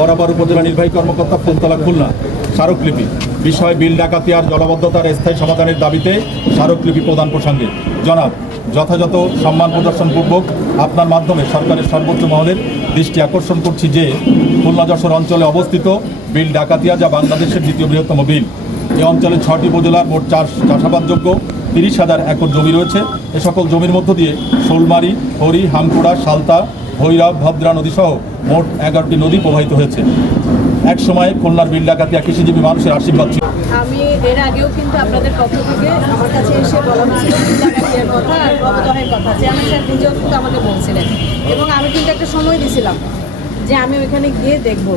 বরাবর উপজেলা নির্বাহী কর্মকর্তা ফুলতলা খুলনা। স্মারকলিপি। বিষয় বিল, ডাকাতি আর জলবদ্ধতার স্থায়ী সমাধানের দাবিতে স্মারকলিপি প্রদান প্রসঙ্গে। জনাব, যথাযথ সম্মান প্রদর্শনপূর্বক আপনার মাধ্যমে সরকারের সর্বোচ্চ মহলের দৃষ্টি আকর্ষণ করছি যে খুলনা যশোর অঞ্চলে অবস্থিত বিল, ডাকাতিয়া যা বাংলাদেশের দ্বিতীয় বৃহত্তম বিল। এই অঞ্চলে ছটি উপজেলার মোট চাষ চাষাবাদযোগ্য তিরিশ হাজার একর জমি রয়েছে। এ সকল জমির মধ্য দিয়ে শোলমারি, হরি, হামকুড়া, সালতা ভৈরব ভদ্রা নদী সহ মোট এগারোটি নদী প্রবাহিত হয়েছে। এক সময় খুলনার বিল ডাকাতিয়া কৃষিজীবী মানুষের আশীর্বাদ ছিল। আমি এর আগেও কিন্তু আপনাদের পক্ষ থেকে আমার কাছে এসে বলা হয়েছিল কথা আর অবদহের কথা চেয়ারম্যান সাহেব নিজেও কিন্তু আমাকে বলছিলেন। এবং আমি কিন্তু একটা সময় দিছিলাম যে আমি ওইখানে গিয়ে দেখব।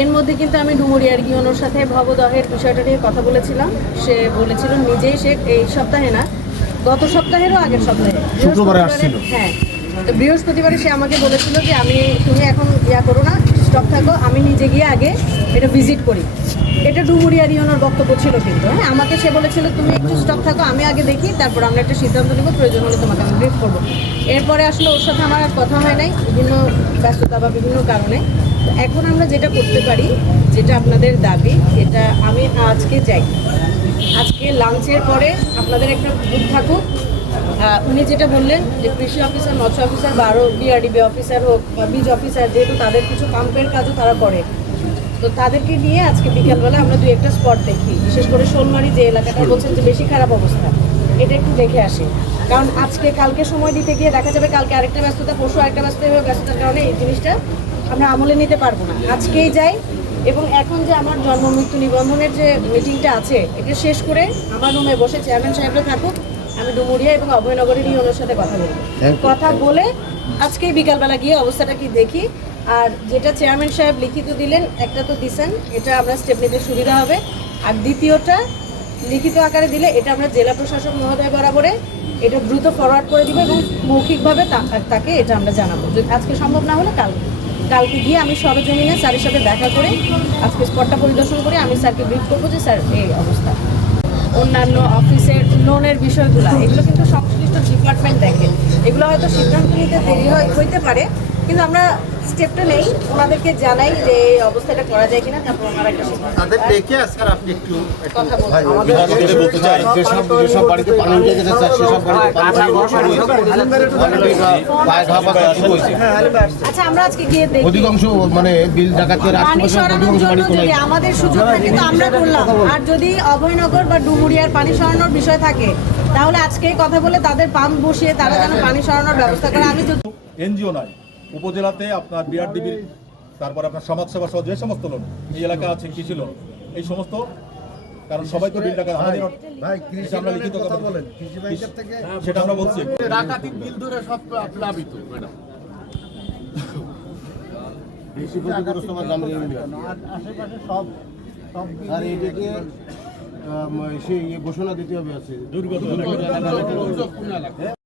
এর মধ্যে কিন্তু আমি ডুমুরিয়ার গিয়নোর সাথে ভবদহের বিষয়টা নিয়ে কথা বলেছিলাম। সে বলেছিল নিজেই সে এই সপ্তাহে না গত সপ্তাহেরও আগের সপ্তাহে। শুক্রবারে আসছিল। হ্যাঁ তো বৃহস্পতিবারে সে আমাকে বলেছিল যে আমি, তুমি এখন ইয়া করো না স্টপ থাকো, আমি নিজে গিয়ে আগে এটা ভিজিট করি। এটা ডুমুরিয়া রিয়নের বক্তব্য ছিল কিন্তু হ্যাঁ আমাকে সে বলেছিল, তুমি একটু স্টপ থাকো, আমি আগে দেখি, তারপর আমরা একটা সিদ্ধান্ত নেব, প্রয়োজন হলে তোমাকে আমি ব্রিফ করব। এরপরে আসলে ওর সাথে আমার আর কথা হয় নাই, বিভিন্ন ব্যস্ততা বা বিভিন্ন কারণে। এখন আমরা যেটা করতে পারি, যেটা আপনাদের দাবি এটা আমি আজকে যাই। আজকে লাঞ্চের পরে আপনাদের একটা গ্রুপ থাকুক আহ, উনি যেটা বললেন যে কৃষি অফিসার মৎস্য অফিসার বা আরও বিআরডিবি অফিসার হোক বা বীজ অফিসার যেহেতু তাদের কিছু পাম্পের কাজও তারা করে। তো তাদেরকে নিয়ে আজকে বিকালবেলা আমরা দুই একটা স্পট দেখি। বিশেষ করে শোলমারি যে এলাকাটা বলছেন যে বেশি খারাপ অবস্থা এটা একটু দেখে আসি। কারণ আজকে কালকে সময় দিতে গিয়ে দেখা যাবে কালকে আরেকটা ব্যস্ততা পরশু আরেকটা ব্যস্ততা এভাবে ব্যস্ততার কারণে এই জিনিসটা আমরা আমলে নিতে পারব না। আজকেই যাই এবং এখন যে আমার জন্ম মৃত্যু নিবন্ধনের যে মিটিংটা আছে এটা শেষ করে আমার রুমে বসে চেয়ারম্যান সাহেবরা থাকুক আমি ডুমুরিয়া এবং অভয়নগরেরই ওনার সাথে কথা বলব। কথা বলে আজকে বিকালবেলা গিয়ে অবস্থাটা কি দেখি। আর যেটা চেয়ারম্যান সাহেব লিখিত দিলেন একটা তো দিছেন এটা আমরা স্টেপ নিতে সুবিধা হবে। আর দ্বিতীয়টা লিখিত আকারে দিলে এটা আমরা জেলা প্রশাসক মহোদয় বরাবরে এটা দ্রুত ফরওয়ার্ড করে দিব এবং মৌখিকভাবে তাকে এটা আমরা জানাব। যদি আজকে সম্ভব না হলে কালকে কালকে গিয়ে আমি সরজমিনে স্যারের সাথে দেখা করে আজকে স্পটটা পরিদর্শন করে আমি স্যারকে ব্রিফ করব যে স্যার এই অবস্থা। অন্যান্য অফিসের লোনের বিষয়গুলো, এগুলো কিন্তু সংশ্লিষ্ট ডিপার্টমেন্ট দেখে। এগুলো হয়তো সিদ্ধান্ত নিতে দেরি হইতে পারে কিন্তু আমরা স্টেপটা নেই। ওনাদেরকে জানাই যে এই অবস্থাটা করা যায় কিনা তারপর একটা তাদের আপনি একটু কথা বলতে চাই যেসব যেসব বাড়িতে পানি উঠে গেছে স্যার সেসব বাড়িতে পানি পায়ে শুরু হয়েছে। আচ্ছা আমরা আজকে গিয়ে দেখি। অধিকাংশ মানে বিল ডাকাতের আশেপাশে অধিকাংশ বাড়ি যদি আমাদের সুযোগ থাকে তো আমরা করলাম। আর যদি অভয়নগর বা ডুমুরিয়ার পানি সরানোর বিষয় থাকে তাহলে আজকেই কথা বলে তাদের পাম্প বসিয়ে তারা যেন পানি সরানোর ব্যবস্থা করে। আমি যদি এনজিও নয়। উপজেলাতে আপনার বিআরডিবি তারপর আপনার সমাজসেবা সহ যে সমস্ত লোক এই এলাকা আছে কৃষি লোন এই সমস্ত কারণ সবাই তো বিল টাকা আমাদের ভাই কৃষি আমরা লিখিত কথা বলেন কৃষি ব্যাংকের থেকে সেটা আমরা বলছি। ডাকাতির বিল ধরে সব প্লাবিত ম্যাডাম। বেশি ক্ষতিগ্রস্ত আমার গ্রামের আশেপাশে সব সব আর এদিকে আম, সেই ইয়ে ঘোষণা দিতে হবে আছে। দুর্গত